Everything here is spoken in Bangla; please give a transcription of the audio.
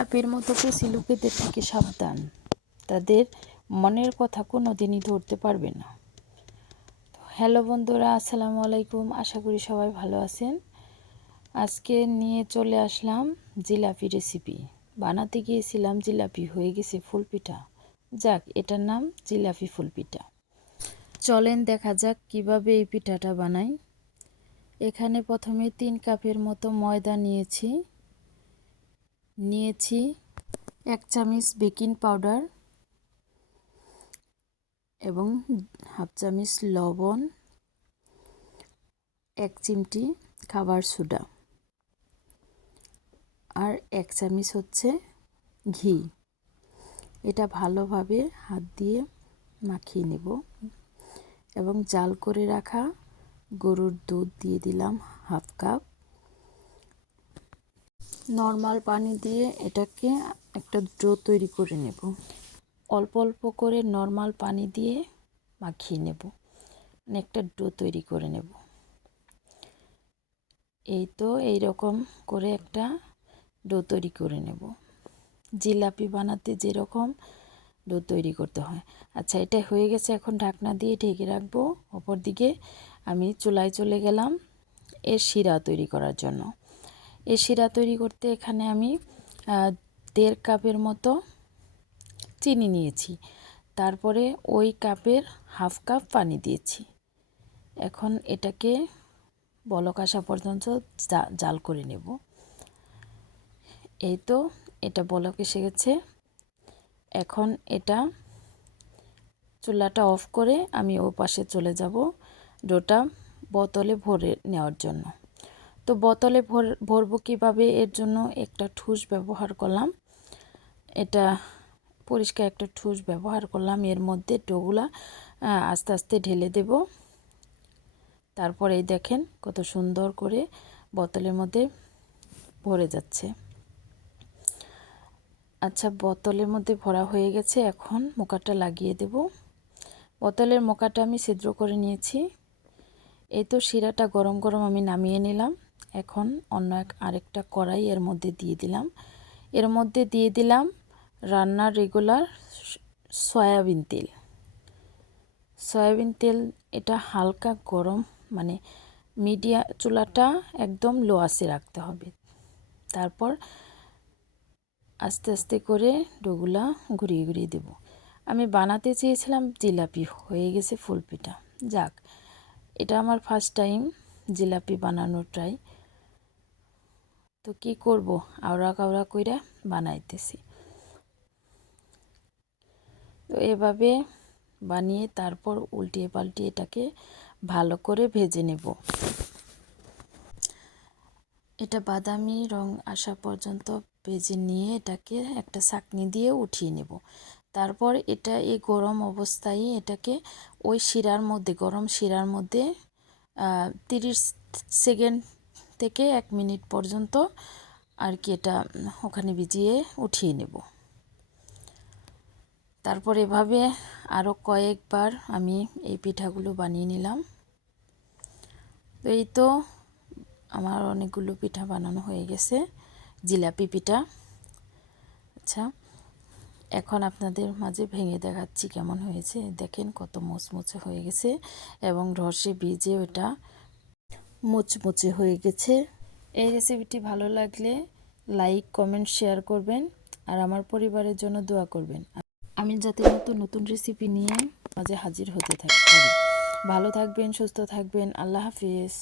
জিলাপির মতো পেঁচি লোকেদের থেকে সাবধান, তাদের মনের কথা কোনো দিনই ধরতে পারবে না। হ্যালো বন্ধুরা, আসসালামু আলাইকুম। আশা করি সবাই ভালো আছেন। আজকে নিয়ে চলে আসলাম জিলাপি রেসিপি। বানাতে গিয়েছিলাম জিলাপি, হয়ে গেছে ফুলপিঠা। যাক, এটার নাম জিলাপি ফুলপিঠা। চলেন দেখা যাক কিভাবে এই পিঠাটা বানাই। এখানে প্রথমে 3 কাপের মতো ময়দা নিয়েছি 1 চামচ বেকিং পাউডার এবং 1/2 চামচ লবণ, 1 চিমটি খাবার সোডা আর 1 চামচ হচ্ছে ঘি। এটা ভালোভাবে হাত দিয়ে মাখিয়ে নেব এবং জাল করে রাখা গরুর দুধ দিয়ে দিলাম 1/2 কাপ। নর্মাল পানি দিয়ে এটাকে একটা ডো তৈরি করে নেব। অল্প অল্প করে নর্মাল পানি দিয়ে মাখিয়ে নেব, মানে একটা ডো তৈরি করে নেব। এই তো এইরকম করে একটা ডো তৈরি করে নেব, জিলাপি বানাতে যেরকম ডো তৈরি করতে হয়। আচ্ছা, এটা হয়ে গেছে। এখন ঢাকনা দিয়ে ঢেকে রাখবো। অপর দিকে আমি চুলায় চলে গেলাম এর শিরা তৈরি করার জন্য। এই শিরা তৈরি করতে এখানে আমি 1.5 কাপের মতো চিনি নিয়েছি, তারপরে ওই কাপের 1/2 কাপ পানি দিয়েছি। এখন এটাকে বলক আসা পর্যন্ত জাল করে নেব। এই তো এটা বলক এসে গেছে। এখন এটা চুলাটা অফ করে আমি ও পাশে চলে যাব ডোটা বোতলে ভরে নেওয়ার জন্য। তো বোতলে ভরবো কীভাবে, এর জন্য একটা ঠুস ব্যবহার করলাম। এটা পরিষ্কার একটা ঠুস ব্যবহার করলাম। এর মধ্যে ডোগুলা আস্তে আস্তে ঢেলে দেব। তারপরে এই দেখেন কত সুন্দর করে বোতলের মধ্যে ভরে যাচ্ছে। আচ্ছা, বোতলের মধ্যে ভরা হয়ে গেছে। এখন মোকাটা লাগিয়ে দেব। বোতলের মোকাটা আমি ছিদ্র করে নিয়েছি। এই তো শিরাটা গরম গরম আমি নামিয়ে নিলাম। এখন অন্য আরেকটা কড়াই এর মধ্যে দিয়ে দিলাম। এর মধ্যে দিয়ে দিলাম রান্নার রেগুলার সয়াবিন তেল। সয়াবিন তেল এটা হালকা গরম, মানে মিডিয়াম, চুলাটা একদম লো আঁচে রাখতে হবে। তারপর আস্তে আস্তে করে ডোগুলা ঘুরিয়ে ঘুরিয়ে দেব। আমি বানাতে চেয়েছিলাম জিলাপি, হয়ে গেছে ফুলপিঠা। যাক, এটা আমার ফার্স্ট টাইম জিলাপি বানানোর ট্রাই। তো কি করব, আওড়া কাওড়া কইরা বানাইতেছি। তো এভাবে বানিয়ে তারপর উল্টিয়ে পাল্টিয়ে এটাকে ভালো করে ভেজে নেব। এটা বাদামি রং আসা পর্যন্ত ভেজে নিয়ে এটাকে একটা ছাঁকনি দিয়ে উঠিয়ে নেব। তারপর এটা এই গরম অবস্থায় এটাকে ওই শিরার মধ্যে, গরম শিরার মধ্যে 30 সেকেন্ড থেকে 1 মিনিট পর্যন্ত আর কি এটা ওখানে ভিজিয়ে উঠিয়ে নেব। তারপর এভাবে আরও কয়েকবার আমি এই পিঠাগুলো বানিয়ে নিলাম। তো এই তো আমার অনেকগুলো পিঠা বানানো হয়ে গেছে, জিলাপি পিঠা। আচ্ছা, এখন আপনাদের মাঝে ভেঙে দেখাচ্ছি কেমন হয়েছে। দেখেন কত মুচমুচে হয়ে গেছে এবং রসে ভিজে ওটা মুচমুচে হয়ে গেছে। এই রেসিপিটি ভালো লাগলে লাইক, কমেন্ট, শেয়ার করবেন আর আমার পরিবারের জন্য দোয়া করবেন। আমি যাতে নতুন নতুন রেসিপি নিয়ে মাঝে হাজির হতে থাকি। ভালো থাকবেন, সুস্থ থাকবেন। আল্লাহ হাফিজ।